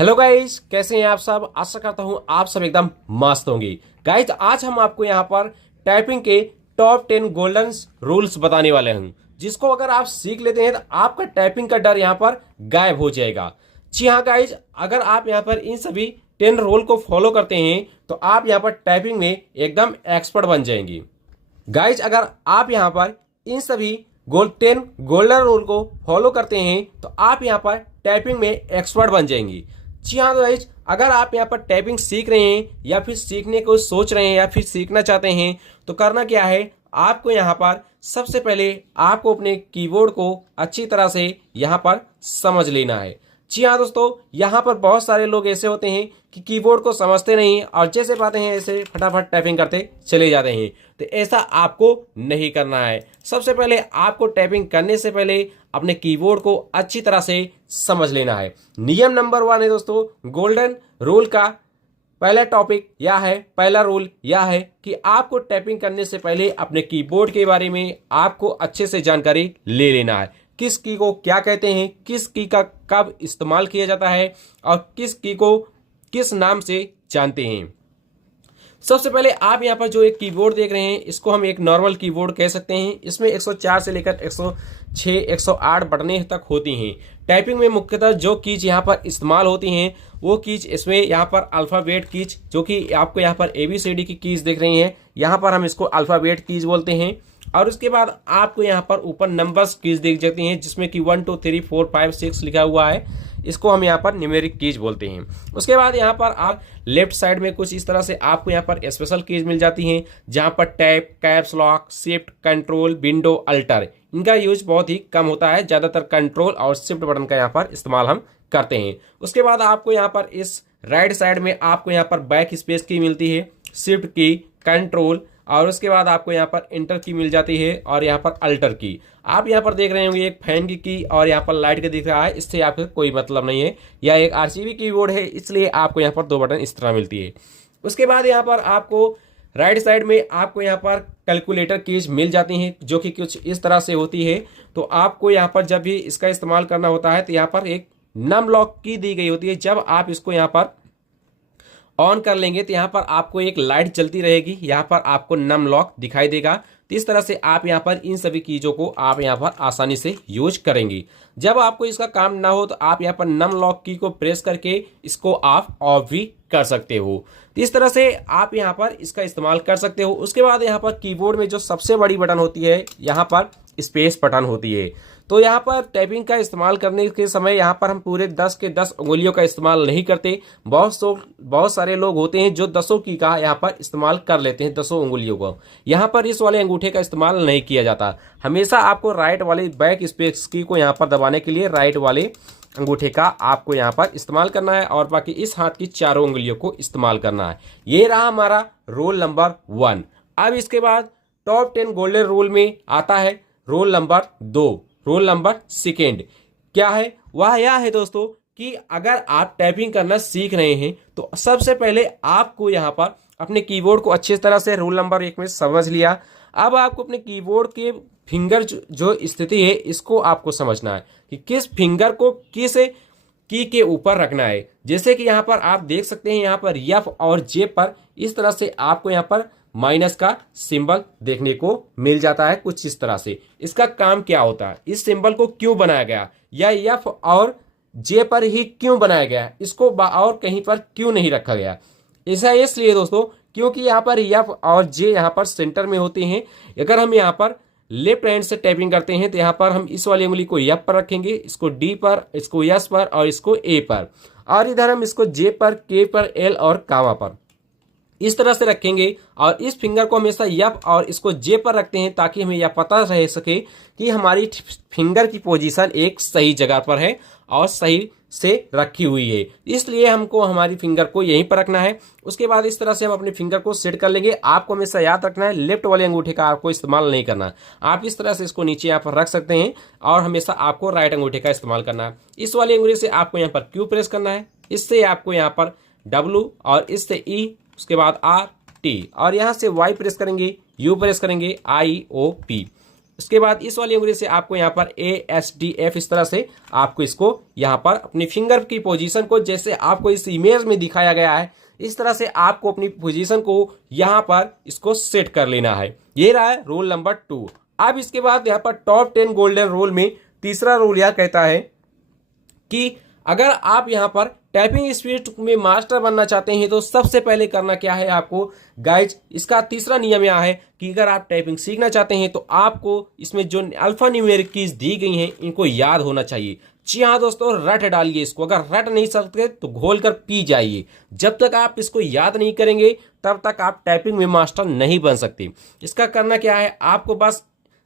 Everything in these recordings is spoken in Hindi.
हेलो गाइज, कैसे हैं आप सब। आशा करता हूं आप सब एकदम मस्त होंगे। गाइज आज हम आपको यहां पर टाइपिंग के टॉप 10 गोल्डन रूल्स बताने वाले हैं, जिसको अगर आप सीख लेते हैं तो आपका टाइपिंग का डर यहां पर गायब हो जाएगा। जी हाँ गाइज, अगर आप यहां पर इन सभी 10 रूल को फॉलो करते हैं तो आप यहां पर टाइपिंग में एकदम एक्सपर्ट बन जाएंगे। गाइज अगर आप यहां पर इन सभी 10 गोल्डन रूल को फॉलो करते हैं तो आप यहां पर टाइपिंग में एक्सपर्ट बन जाएंगे। जी हाँ गाइज, अगर आप यहाँ पर टाइपिंग सीख रहे हैं या फिर सीखने को सोच रहे हैं या फिर सीखना चाहते हैं तो करना क्या है, आपको यहाँ पर सबसे पहले आपको अपने कीबोर्ड को अच्छी तरह से यहाँ पर समझ लेना है। जी हाँ दोस्तों, यहाँ पर बहुत सारे लोग ऐसे होते हैं कि कीबोर्ड को समझते नहीं और जैसे पाते हैं ऐसे फटाफट टाइपिंग करते चले जाते हैं। तो ऐसा आपको नहीं करना है। सबसे पहले आपको टाइपिंग करने से पहले अपने कीबोर्ड को अच्छी तरह से समझ लेना है। नियम नंबर 1 है दोस्तों, गोल्डन रूल का पहला टॉपिक यह है, पहला रूल यह है कि आपको टाइपिंग करने से पहले अपने कीबोर्ड के बारे में आपको अच्छे से जानकारी ले लेना है। किस की को क्या कहते हैं, किस की का कब इस्तेमाल किया जाता है और किस की को किस नाम से जानते हैं। सबसे पहले आप यहाँ पर जो एक कीबोर्ड देख रहे हैं इसको हम एक नॉर्मल कीबोर्ड कह सकते हैं। इसमें 104 से लेकर 106 108 बटनें तक होती हैं। टाइपिंग में मुख्यतः जो कीज यहाँ पर इस्तेमाल होती हैं वो कीज इसमें यहाँ पर अल्फ़ाबेट कीज, जो कि आपको यहाँ पर ABCD की कीज देख रही हैं, यहाँ पर हम इसको अल्फ़ाबेट कीज बोलते हैं। और उसके बाद आपको यहाँ पर ऊपर नंबर्स कीज दिख जाती हैं जिसमें कि 1 2 3 4 5 6 लिखा हुआ है, इसको हम यहाँ पर न्यूमेरिक कीज बोलते हैं। उसके बाद यहाँ पर आप लेफ्ट साइड में कुछ इस तरह से आपको यहाँ पर स्पेशल कीज मिल जाती हैं, जहाँ पर tab, caps lock, shift, control, window, alter, इनका यूज बहुत ही कम होता है। ज़्यादातर कंट्रोल और शिफ्ट बटन का यहाँ पर इस्तेमाल हम करते हैं। उसके बाद आपको यहाँ पर इस राइट साइड में आपको यहाँ पर बैक स्पेस की मिलती है, शिफ्ट की, कंट्रोल, और उसके बाद आपको यहाँ पर इंटर की मिल जाती है और यहाँ पर अल्टर की। आप यहाँ पर देख रहे होंगे एक फैन की और यहाँ पर लाइट का दिख रहा है, इससे आपको कोई मतलब नहीं है। यह एक RGB कीबोर्ड है, इसलिए आपको यहाँ पर 2 बटन इस तरह मिलती है। उसके बाद यहाँ पर आपको राइट साइड में आपको यहाँ पर कैलकुलेटर कीज मिल जाती हैं, जो कि कुछ इस तरह से होती है। तो आपको यहाँ पर जब भी इसका इस्तेमाल करना होता है तो यहाँ पर एक नम लॉक की दी गई होती है। जब आप इसको यहाँ पर ऑन कर लेंगे तो यहाँ पर आपको एक लाइट जलती रहेगी, यहाँ पर आपको नम लॉक दिखाई देगा। तो इस तरह से आप यहाँ पर इन सभी चीज़ों को आप यहाँ पर आसानी से यूज करेंगे। जब आपको इसका काम ना हो तो आप यहाँ पर नम लॉक की को प्रेस करके इसको आप ऑफ भी कर सकते हो। तो इस तरह से आप यहाँ पर इसका इस्तेमाल कर सकते हो। उसके बाद यहाँ पर कीबोर्ड में जो सबसे बड़ी बटन होती है, यहाँ पर स्पेस बटन होती है। तो यहाँ पर टाइपिंग का इस्तेमाल करने के समय यहाँ पर हम पूरे 10 के 10 उंगलियों का इस्तेमाल नहीं करते। बहुत सारे लोग होते हैं जो 10 की का यहाँ पर इस्तेमाल कर लेते हैं, 10 उंगलियों को। यहाँ पर इस वाले अंगूठे का इस्तेमाल नहीं किया जाता। हमेशा आपको राइट वाले बैक स्पेस की को यहाँ पर दबाने के लिए राइट वाले अंगूठे का आपको यहाँ पर इस्तेमाल करना है और बाकी इस हाथ की चारों उंगलियों को इस्तेमाल करना है। ये रहा हमारा रूल नंबर 1। अब इसके बाद टॉप 10 गोल्डन रूल में आता है रूल नंबर 2, रूल नंबर 2 क्या है, वह यह है दोस्तों कि अगर आप टाइपिंग करना सीख रहे हैं तो सबसे पहले आपको यहाँ पर अपने कीबोर्ड को अच्छी तरह से रूल नंबर 1 में समझ लिया। अब आपको अपने कीबोर्ड के फिंगर जो स्थिति है इसको आपको समझना है कि किस फिंगर को किस की के ऊपर रखना है। जैसे कि यहाँ पर आप देख सकते हैं, यहाँ पर F और J पर इस तरह से आपको यहाँ पर माइनस का सिंबल देखने को मिल जाता है कुछ इस तरह से। इसका काम क्या होता है, इस सिंबल को क्यों बनाया गया या F और J पर ही क्यों बनाया गया, इसको और कहीं पर क्यों नहीं रखा गया। ऐसा इसलिए दोस्तों क्योंकि यहाँ पर F और J यहाँ पर सेंटर में होते हैं। अगर हम यहाँ पर लेफ्ट हैंड से टाइपिंग करते हैं तो यहाँ पर हम इस वाली उंगली को F पर रखेंगे, इसको D पर, इसको S पर और इसको A पर, और इधर हम इसको J पर, K पर, L और कामा पर इस तरह से रखेंगे। और इस फिंगर को हमेशा F और इसको J पर रखते हैं ताकि हमें यह पता रह सके कि हमारी फिंगर की पोजीशन एक सही जगह पर है और सही से रखी हुई है, इसलिए हमको हमारी फिंगर को यहीं पर रखना है। उसके बाद इस तरह से हम अपने फिंगर को सेट कर लेंगे। आपको हमेशा याद रखना है लेफ्ट वाले अंगूठे का आपको इस्तेमाल नहीं करना। आप इस तरह से इसको नीचे यहाँ पर रख सकते हैं और हमेशा आपको राइट अंगूठे का इस्तेमाल करना है। इस वाले अंगूठे से आपको यहाँ पर Q प्रेस करना है, इससे आपको यहाँ पर W और इससे E, उसके बाद R T, और यहाँ से Y प्रेस करेंगे, U प्रेस करेंगे, I O P। उसके बाद इस वाली उंगली से आपको यहाँ पर ASDF इस तरह से आपको इसको यहाँ पर अपनी फिंगर की पोजीशन को जैसे आपको इस इमेज में दिखाया गया है इस तरह से आपको अपनी पोजीशन को यहाँ पर इसको सेट कर लेना है। ये रहा है रूल नंबर 2। अब इसके बाद यहाँ पर टॉप 10 गोल्डन रूल में तीसरा रूल यह कहता है कि अगर आप यहाँ पर टाइपिंग स्पीड में मास्टर बनना चाहते हैं तो सबसे पहले करना क्या है आपको गाइज, इसका तीसरा नियम यह है कि अगर आप टाइपिंग सीखना चाहते हैं तो आपको इसमें जो अल्फा न्यूमेरिक कीज दी गई हैं इनको याद होना चाहिए। जी हाँ दोस्तों, रट डालिए इसको, अगर रट नहीं सकते तो घोल कर पी जाइए। जब तक आप इसको याद नहीं करेंगे तब तक आप टाइपिंग में मास्टर नहीं बन सकते। इसका करना क्या है, आपको बस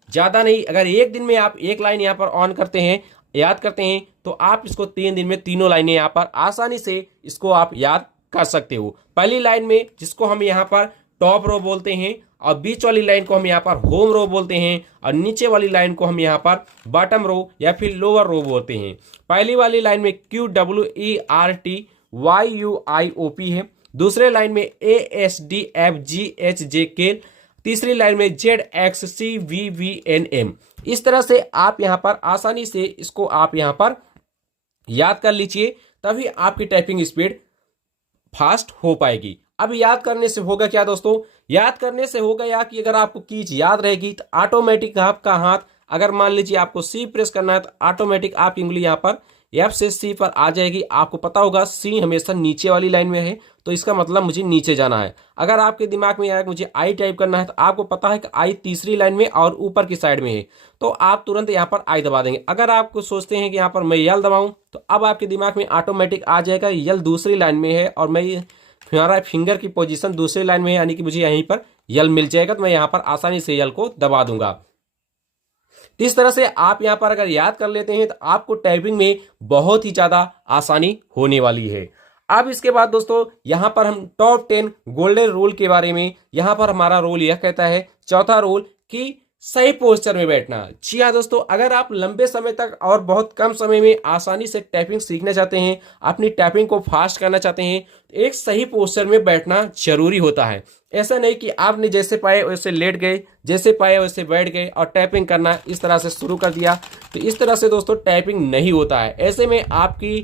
ज़्यादा नहीं, अगर एक दिन में आप एक लाइन यहाँ पर ऑन करते हैं याद करते हैं तो आप इसको 3 दिन में तीनों लाइनें यहाँ पर आसानी से इसको आप याद कर सकते हो। पहली लाइन में जिसको हम यहाँ पर टॉप रो बोलते हैं और बीच वाली लाइन को हम यहाँ पर होम रो बोलते हैं और नीचे वाली लाइन को हम यहाँ पर बॉटम रो या फिर लोअर रो बोलते हैं। पहली वाली लाइन में QWERTYUIOP है, दूसरे लाइन में ASDFGHJK, तीसरी लाइन में ZXCVVNM। इस तरह से आप यहाँ पर आसानी से इसको आप यहाँ पर याद कर लीजिए, तभी आपकी टाइपिंग स्पीड फास्ट हो पाएगी। अब याद करने से होगा क्या दोस्तों, याद करने से होगा या कि अगर आपको कीज याद रहेगी तो ऑटोमेटिक आपका हाथ, अगर मान लीजिए आपको C प्रेस करना है तो ऑटोमेटिक आपकी उंगली यहाँ पर F से C पर आ जाएगी। आपको पता होगा C हमेशा नीचे वाली लाइन में है तो इसका मतलब मुझे नीचे जाना है। अगर आपके दिमाग में आया मुझे I टाइप करना है तो आपको पता है कि I तीसरी लाइन में और ऊपर की साइड में है तो आप तुरंत यहाँ पर I दबा देंगे। अगर आपको सोचते हैं कि यहाँ पर मैं यल दबाऊं तो अब आपके दिमाग में ऑटोमेटिक आ जाएगा यल दूसरी लाइन में है और मैं हमारा फिंगर की पोजीशन दूसरी लाइन में है, यानी कि मुझे यहीं पर यल मिल जाएगा तो मैं यहाँ पर आसानी से यल को दबा दूंगा। इस तरह से आप यहाँ पर अगर याद कर लेते हैं तो आपको टाइपिंग में बहुत ही ज़्यादा आसानी होने वाली है। अब इसके बाद दोस्तों यहाँ पर हम टॉप 10 गोल्डन रूल के बारे में, यहाँ पर हमारा रूल यह कहता है, चौथा रूल, कि सही पोस्चर में बैठना। जी हाँ दोस्तों, अगर आप लंबे समय तक और बहुत कम समय में आसानी से टाइपिंग सीखना चाहते हैं, अपनी टाइपिंग को फास्ट करना चाहते हैं, तो एक सही पोस्चर में बैठना जरूरी होता है। ऐसा नहीं कि आपने जैसे पाए वैसे लेट गए, जैसे पाए वैसे बैठ गए और टाइपिंग करना इस तरह से शुरू कर दिया, तो इस तरह से दोस्तों टाइपिंग नहीं होता है। ऐसे में आपकी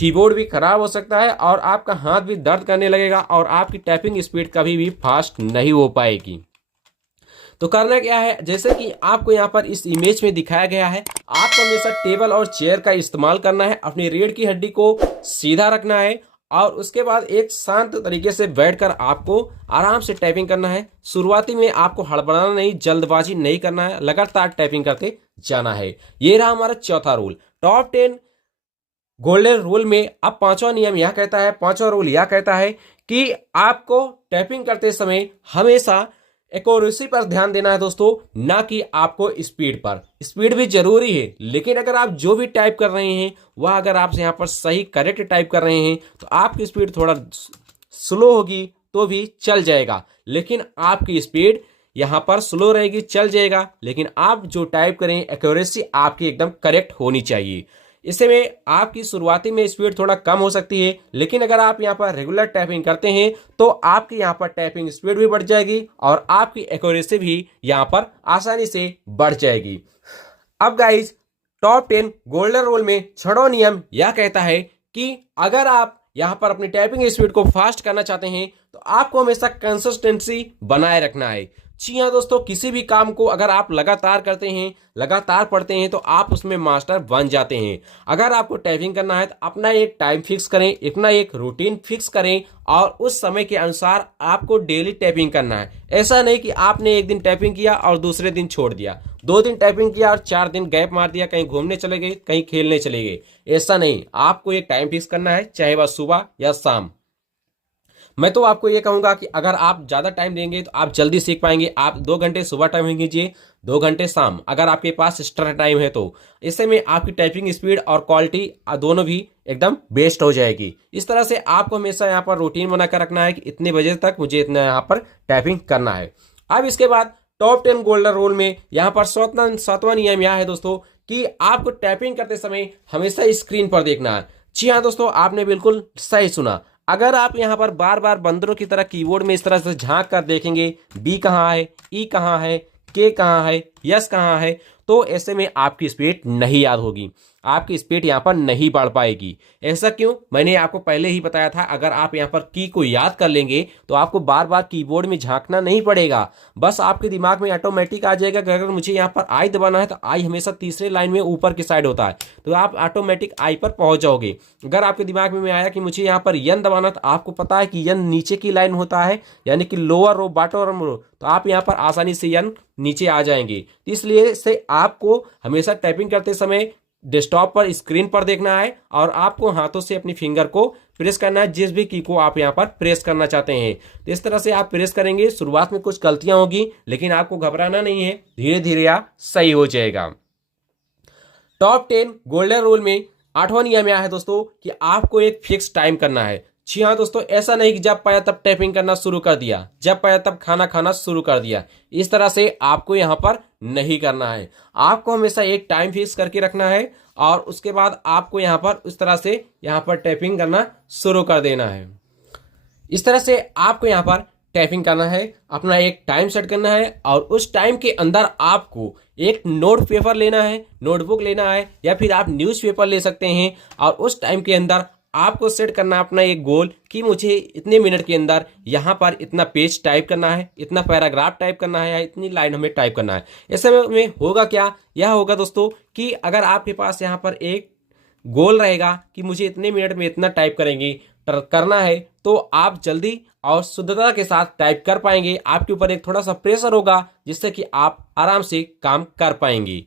कीबोर्ड भी खराब हो सकता है और आपका हाथ भी दर्द करने लगेगा और आपकी टाइपिंग स्पीड कभी भी फास्ट नहीं हो पाएगी। तो करना क्या है, जैसे कि आपको यहाँ पर इस इमेज में दिखाया गया है, आपको हमेशा टेबल और चेयर का इस्तेमाल करना है, अपनी रीढ़ की हड्डी को सीधा रखना है और उसके बाद एक शांत तरीके से बैठकर आपको आराम से टाइपिंग करना है। शुरुआती में आपको हड़बड़ाना नहीं, जल्दबाजी नहीं करना है, लगातार टाइपिंग करते जाना है। ये रहा हमारा चौथा रूल, टॉप 10 गोल्डन रूल में। अब पांचवा नियम यह कहता है, पांचवा रूल यह कहता है कि आपको टाइपिंग करते समय हमेशा एक्यूरेसी पर ध्यान देना है दोस्तों, ना कि आपको स्पीड पर। स्पीड भी जरूरी है, लेकिन अगर आप जो भी टाइप कर रहे हैं वह अगर आप यहाँ पर सही करेक्ट टाइप कर रहे हैं तो आपकी स्पीड थोड़ा स्लो होगी तो भी चल जाएगा, लेकिन आपकी स्पीड यहाँ पर स्लो रहेगी, चल जाएगा, लेकिन आप जो टाइप करें एक्यूरेसी आपकी एकदम करेक्ट होनी चाहिए। इससे में आपकी शुरुआती में स्पीड थोड़ा कम हो सकती है, लेकिन अगर आप यहाँ पर रेगुलर टाइपिंग करते हैं तो आपकी यहाँ पर टाइपिंग स्पीड भी बढ़ जाएगी और आपकी एक्यूरेसी भी यहाँ पर आसानी से बढ़ जाएगी। अब गाइज, टॉप 10 गोल्डन रूल में छठवां नियम यह कहता है कि अगर आप यहाँ पर अपनी टाइपिंग स्पीड को फास्ट करना चाहते हैं तो आपको हमेशा कंसिस्टेंसी बनाए रखना है। जी हाँ दोस्तों, किसी भी काम को अगर आप लगातार करते हैं, लगातार पढ़ते हैं तो आप उसमें मास्टर बन जाते हैं। अगर आपको टाइपिंग करना है तो अपना एक टाइम फिक्स करें, अपना एक रूटीन फिक्स करें और उस समय के अनुसार आपको डेली टाइपिंग करना है। ऐसा नहीं कि आपने एक दिन टाइपिंग किया और दूसरे दिन छोड़ दिया, 2 दिन टाइपिंग किया और 4 दिन गैप मार दिया, कहीं घूमने चले गए, कहीं खेलने चले गए। ऐसा नहीं, आपको एक टाइम फिक्स करना है, चाहे वह सुबह या शाम। मैं तो आपको ये कहूंगा कि अगर आप ज़्यादा टाइम देंगे तो आप जल्दी सीख पाएंगे। आप 2 घंटे सुबह टाइमिंग कीजिए, 2 घंटे शाम, अगर आपके पास एक्स्ट्रा टाइम है तो। इससे में आपकी टाइपिंग स्पीड और क्वालिटी दोनों भी एकदम बेस्ट हो जाएगी। इस तरह से आपको हमेशा यहाँ पर रूटीन बनाकर रखना है कि इतने बजे तक मुझे इतना यहाँ पर टाइपिंग करना है। अब इसके बाद टॉप 10 गोल्डन रूल में यहाँ पर सातवां नियम यह है दोस्तों कि आपको टाइपिंग करते समय हमेशा स्क्रीन पर देखना है। जी हाँ दोस्तों, आपने बिल्कुल सही सुना। अगर आप यहाँ पर बार बार बंदरों की तरह कीबोर्ड में इस तरह से झांक कर देखेंगे, बी कहाँ है, ई कहाँ है, के कहाँ है, यस कहाँ है, तो ऐसे में आपकी स्पीड नहीं याद होगी, आपकी स्पीड यहाँ पर नहीं बढ़ पाएगी। ऐसा क्यों? मैंने आपको पहले ही बताया था, अगर आप यहाँ पर की को याद कर लेंगे तो आपको बार बार कीबोर्ड में झांकना नहीं पड़ेगा, बस आपके दिमाग में ऑटोमेटिक आ जाएगा कि अगर मुझे यहाँ पर आई दबाना है तो आई हमेशा तीसरे लाइन में ऊपर की साइड होता है, तो आप ऑटोमेटिक आई पर पहुंच जाओगे। अगर आपके दिमाग में आया कि मुझे यहाँ पर यन दबाना, तो आपको पता है कि यन नीचे की लाइन होता है, यानी कि लोअर रो बॉटम रो, तो आप यहाँ पर आसानी से यन नीचे आ जाएंगे। इसलिए से आपको हमेशा टाइपिंग करते समय डेस्कटॉप पर स्क्रीन पर देखना है और आपको हाथों से अपनी फिंगर को प्रेस करना है, जिस भी की को आप यहाँ पर प्रेस करना चाहते हैं। तो इस तरह से आप प्रेस करेंगे। शुरुआत में कुछ गलतियां होगी, लेकिन आपको घबराना नहीं है, धीरे धीरे यह सही हो जाएगा। टॉप 10 गोल्डन रूल में 8वां नियम यह है दोस्तों कि आपको एक फिक्स टाइम करना है। जी हाँ दोस्तों, ऐसा नहीं कि जब पाया तब टाइपिंग करना शुरू कर दिया, जब पाया तब खाना खाना शुरू कर दिया, इस तरह से आपको यहाँ पर नहीं करना है। आपको हमेशा एक टाइम फिक्स करके रखना है और उसके बाद आपको यहाँ पर उस तरह से यहाँ पर टाइपिंग करना शुरू कर देना है। इस तरह से आपको यहाँ पर टाइपिंग करना है, अपना एक टाइम सेट करना है और उस टाइम के अंदर आपको एक नोट पेपर लेना है, नोटबुक लेना है, या फिर आप न्यूज़पेपर ले सकते हैं और उस टाइम के अंदर आपको सेट करना है अपना एक गोल कि मुझे इतने मिनट के अंदर यहाँ पर इतना पेज टाइप करना है, इतना पैराग्राफ टाइप करना है, या इतनी लाइन हमें टाइप करना है। ऐसे में होगा क्या, यह होगा दोस्तों कि अगर आपके पास यहाँ पर एक गोल रहेगा कि मुझे इतने मिनट में इतना टाइप करना है, तो आप जल्दी और शुद्धता के साथ टाइप कर पाएंगे। आपके ऊपर एक थोड़ा सा प्रेशर होगा, जिससे कि आप आराम से काम कर पाएंगे।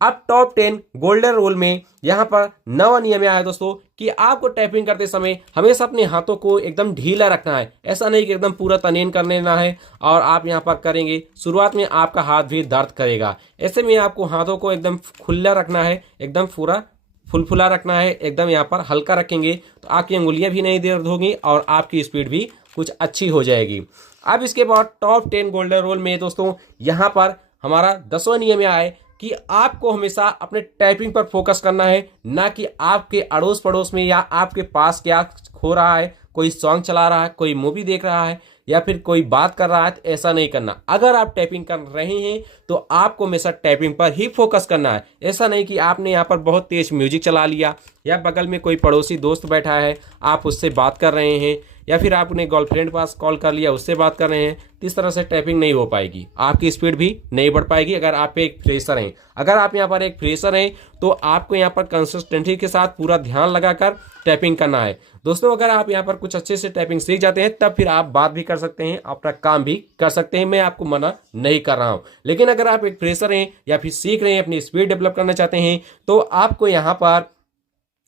अब टॉप 10 गोल्डन रूल में यहाँ पर 9वां नियम यह है दोस्तों कि आपको टाइपिंग करते समय हमेशा अपने हाथों को एकदम ढीला रखना है। ऐसा नहीं कि एकदम पूरा तनेन कर लेना है और आप यहाँ पर करेंगे, शुरुआत में आपका हाथ भी दर्द करेगा। ऐसे में आपको हाथों को एकदम खुला रखना है, एकदम पूरा फुलफुला रखना है, एकदम यहाँ पर हल्का रखेंगे तो आपकी अंगुलियां भी नहीं दर्द होगी और आपकी स्पीड भी कुछ अच्छी हो जाएगी। अब इसके बाद टॉप 10 गोल्डन रूल में दोस्तों यहाँ पर हमारा 10वां नियम यह है कि आपको हमेशा अपने टाइपिंग पर फोकस करना है, ना कि आपके अड़ोस पड़ोस में या आपके पास क्या हो रहा है, कोई सॉन्ग चला रहा है, कोई मूवी देख रहा है या फिर कोई बात कर रहा है। तो ऐसा नहीं करना। अगर आप टाइपिंग कर रहे हैं तो आपको हमेशा टाइपिंग पर ही फोकस करना है। ऐसा नहीं कि आपने यहाँ पर बहुत तेज म्यूजिक चला लिया या बगल में कोई पड़ोसी दोस्त बैठा है आप उससे बात कर रहे हैं, या फिर आप अपने गर्लफ्रेंड पास कॉल कर लिया उससे बात कर रहे हैं। इस तरह से टाइपिंग नहीं हो पाएगी, आपकी स्पीड भी नहीं बढ़ पाएगी। अगर आप एक फ्रेशर हैं, अगर आप यहाँ पर एक फ्रेशर हैं तो आपको यहाँ पर कंसिस्टेंसी के साथ पूरा ध्यान लगाकर टाइपिंग करना है। दोस्तों अगर आप यहाँ पर कुछ अच्छे से टाइपिंग सीख जाते हैं तब फिर आप बात भी कर सकते हैं, अपना काम भी कर सकते हैं, मैं आपको मना नहीं कर रहा हूँ। लेकिन अगर आप एक फ्रेशर हैं या फिर सीख रहे हैं, अपनी स्पीड डेवलप करना चाहते हैं, तो आपको यहाँ पर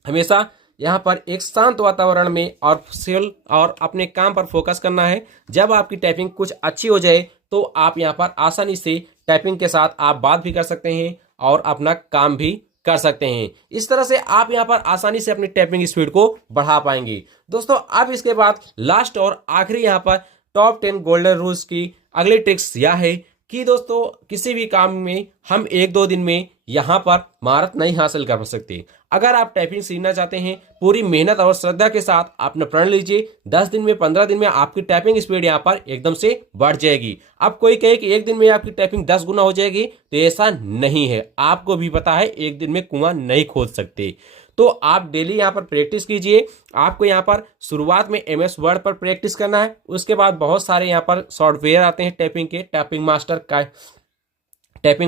हमेशा यहाँ पर एक शांत वातावरण में और अपने काम पर फोकस करना है। जब आपकी टाइपिंग कुछ अच्छी हो जाए तो आप यहाँ पर आसानी से टाइपिंग के साथ आप बात भी कर सकते हैं और अपना काम भी कर सकते हैं। इस तरह से आप यहाँ पर आसानी से अपनी टाइपिंग स्पीड को बढ़ा पाएंगे। दोस्तों अब इसके बाद लास्ट और आखिरी यहाँ पर टॉप 10 गोल्डन रूल्स की अगली ट्रिक्स यह है कि दोस्तों किसी भी काम में हम 1-2 दिन में यहाँ पर महारत नहीं हासिल कर सकते। अगर आप टाइपिंग सीखना चाहते हैं, पूरी मेहनत और श्रद्धा के साथ आपने प्रण लीजिए, 10 दिन में 15 दिन में आपकी टाइपिंग स्पीड यहाँ पर एकदम से बढ़ जाएगी। अब कोई कहे कि एक दिन में आपकी टाइपिंग 10 गुना हो जाएगी, तो ऐसा नहीं है। आपको भी पता है एक दिन में कुआं नहीं खोद सकते। तो आप डेली यहाँ पर प्रैक्टिस कीजिए। आपको यहाँ पर शुरुआत में MS वर्ड पर प्रैक्टिस करना है, उसके बाद बहुत सारे यहाँ पर सॉफ्टवेयर आते हैं टाइपिंग के, टाइपिंग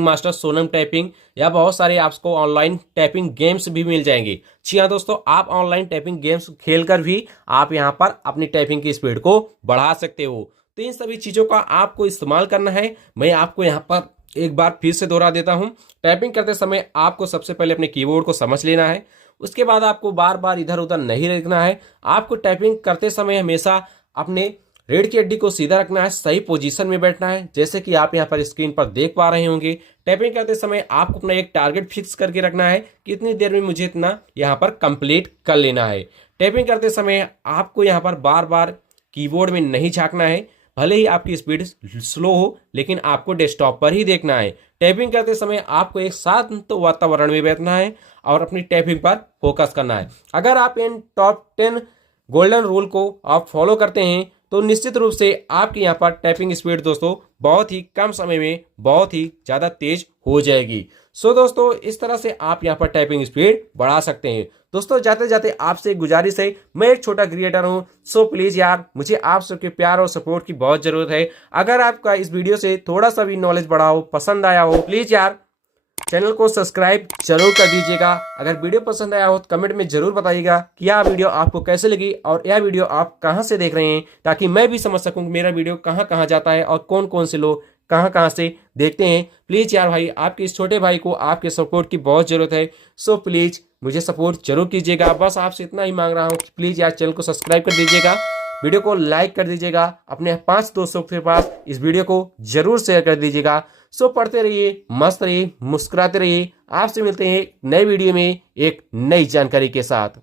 मास्टर, सोनम टाइपिंग, या बहुत सारे आपको ऑनलाइन टाइपिंग गेम्स भी मिल जाएंगे। जी हाँ दोस्तों, आप ऑनलाइन टाइपिंग गेम्स खेलकर भी आप यहाँ पर अपनी टाइपिंग की स्पीड को बढ़ा सकते हो। तो इन सभी चीज़ों का आपको इस्तेमाल करना है। मैं आपको यहाँ पर एक बार फिर से दोहरा देता हूँ। टाइपिंग करते समय आपको सबसे पहले अपने कीबोर्ड को समझ लेना है, उसके बाद आपको बार बार इधर उधर नहीं रखना है। आपको टाइपिंग करते समय हमेशा अपने रीढ़ की हड्डी को सीधा रखना है, सही पोजीशन में बैठना है, जैसे कि आप यहाँ पर स्क्रीन पर देख पा रहे होंगे। टाइपिंग करते समय आपको अपना एक टारगेट फिक्स करके रखना है कि इतनी देर में मुझे इतना यहाँ पर कंप्लीट कर लेना है। टाइपिंग करते समय आपको यहाँ पर बार बार कीबोर्ड में नहीं झांकना है, भले ही आपकी स्पीड स्लो हो, लेकिन आपको डेस्कटॉप पर ही देखना है। टाइपिंग करते समय आपको एक शांत वातावरण में बैठना है और अपनी टाइपिंग पर फोकस करना है। अगर आप इन टॉप 10 गोल्डन रूल को आप फॉलो करते हैं तो निश्चित रूप से आपकी यहाँ पर टाइपिंग स्पीड दोस्तों बहुत ही कम समय में बहुत ही ज़्यादा तेज हो जाएगी। सो दोस्तों इस तरह से आप यहाँ पर टाइपिंग स्पीड बढ़ा सकते हैं। दोस्तों जाते जाते आपसे गुजारिश है, मैं एक छोटा क्रिएटर हूं, सो प्लीज यार मुझे आप सबके प्यार और सपोर्ट की बहुत जरूरत है। अगर आपका इस वीडियो से थोड़ा सा भी नॉलेज बढ़ा हो, पसंद आया हो, प्लीज यार चैनल को सब्सक्राइब जरूर कर दीजिएगा। अगर वीडियो पसंद आया हो तो कमेंट में जरूर बताइएगा कि यह वीडियो आपको कैसे लगी और यह वीडियो आप कहां से देख रहे हैं, ताकि मैं भी समझ सकूं कि मेरा वीडियो कहां कहां जाता है और कौन कौन से लोग कहां कहां से देखते हैं। प्लीज यार भाई, आपके इस छोटे भाई को आपके सपोर्ट की बहुत जरूरत है। सो प्लीज मुझे सपोर्ट जरूर कीजिएगा। बस आपसे इतना ही मांग रहा हूं कि प्लीज यार चैनल को सब्सक्राइब कर दीजिएगा, वीडियो को लाइक कर दीजिएगा, अपने 5 दोस्तों के पास इस वीडियो को जरूर शेयर कर दीजिएगा। सो पढ़ते रहिए, मस्त रहिए, मुस्कुराते रहिए। आपसे मिलते हैं नए वीडियो में एक नई जानकारी के साथ।